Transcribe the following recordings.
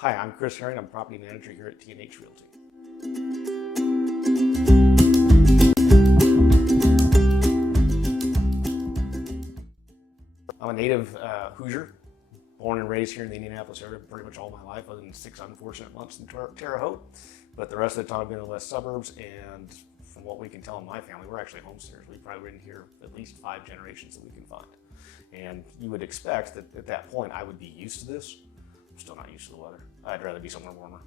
Hi, I'm Chris Herring. I'm property manager here at T&H Realty. I'm a native Hoosier, born and raised here in the Indianapolis area pretty much all my life, other than 6 unfortunate months in Terre Haute. But the rest of the time I've been in the west suburbs, and from what we can tell in my family, we're actually homesteaders. We've probably been here at least 5 generations that we can find. And you would expect that at that point I would be used to this. I'm still not used to the weather. I'd rather be somewhere warmer.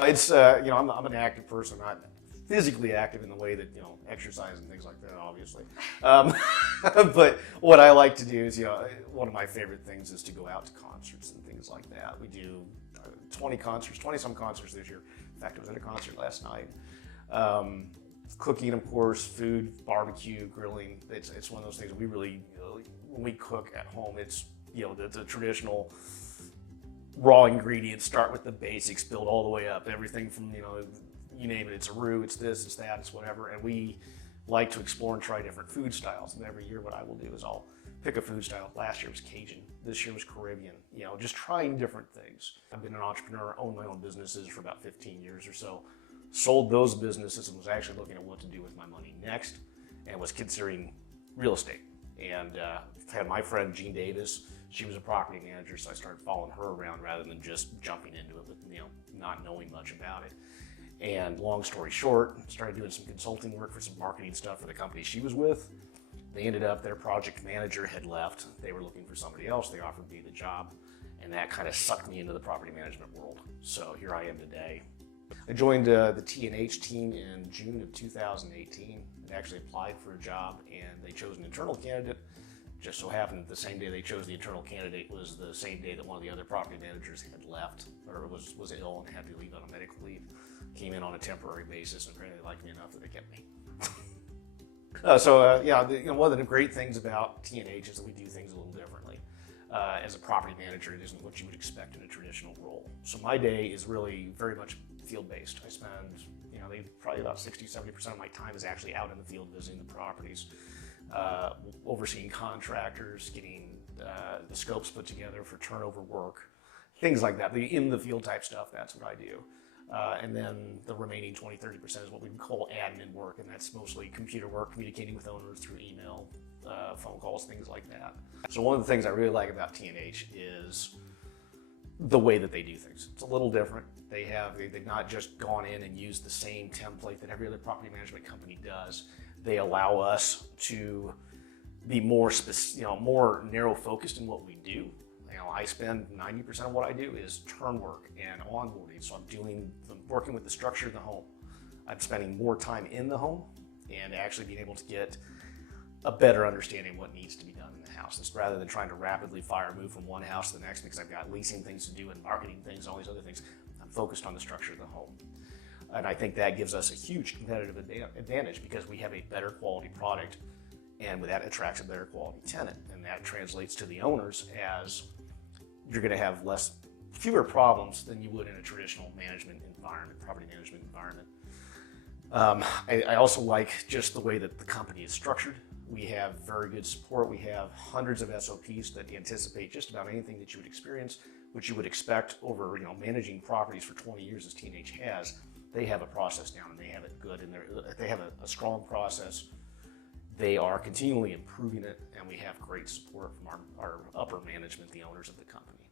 It's, I'm an active person, not physically active in the way that, exercise and things like that, obviously. But what I like to do is, one of my favorite things is to go out to concerts and things like that. We do 20-some concerts this year. In fact, I was at a concert last night. Cooking, of course, food, barbecue, grilling. It's one of those things we really, when we cook at home, it's, the traditional raw ingredients, start with the basics, build all the way up. Everything from, you name it, it's a roux, it's this, it's that, it's whatever. And we like to explore and try different food styles. And every year what I will do is I'll pick a food style. Last year was Cajun. This year was Caribbean. Just trying different things. I've been an entrepreneur, owned my own businesses for about 15 years or so. Sold those businesses and was actually looking at what to do with my money next, and was considering real estate. And had my friend Jean Davis. She was a property manager, so I started following her around rather than just jumping into it with, not knowing much about it. And long story short, started doing some consulting work for some marketing stuff for the company she was with. They ended up, their project manager had left. They were looking for somebody else. They offered me the job, and that kind of sucked me into the property management world. So here I am today. I joined the T&H team in June of 2018. I actually applied for a job, and they chose an internal candidate. Just so happened that the same day they chose the internal candidate was the same day that one of the other property managers had left or was ill and had to leave on a medical leave. Came in on a temporary basis and apparently liked me enough that they kept me. One of the great things about T&H is that we do things a little differently. As a property manager, it isn't what you would expect in a traditional role. So my day is really very much field-based. I spend, probably about 60-70% of my time is actually out in the field visiting the properties. Overseeing contractors, getting the scopes put together for turnover work, things like that. The in the field type stuff, that's what I do. And then the remaining 20-30% is what we call admin work, and that's mostly computer work, communicating with owners through email, phone calls, things like that. So one of the things I really like about T&H is the way that they do things. It's a little different. They've not just gone in and used the same template that every other property management company does. They allow us to be more narrow focused in what we do. I spend 90% of what I do is turn work and onboarding. So I'm working with the structure of the home. I'm spending more time in the home and actually being able to get a better understanding of what needs to be done in the house. It's rather than trying to rapidly move from one house to the next because I've got leasing things to do and marketing things and all these other things. I'm focused on the structure of the home. And I think that gives us a huge competitive advantage because we have a better quality product, and with that attracts a better quality tenant. And that translates to the owners as you're going to have fewer problems than you would in a traditional property management environment. I also like just the way that the company is structured. We have very good support. We have hundreds of SOPs that anticipate just about anything that you would experience, which you would expect over, managing properties for 20 years as T&H has. They have a process down and they have it good, and they have a strong process. They are continually improving it, and we have great support from our upper management, the owners of the company.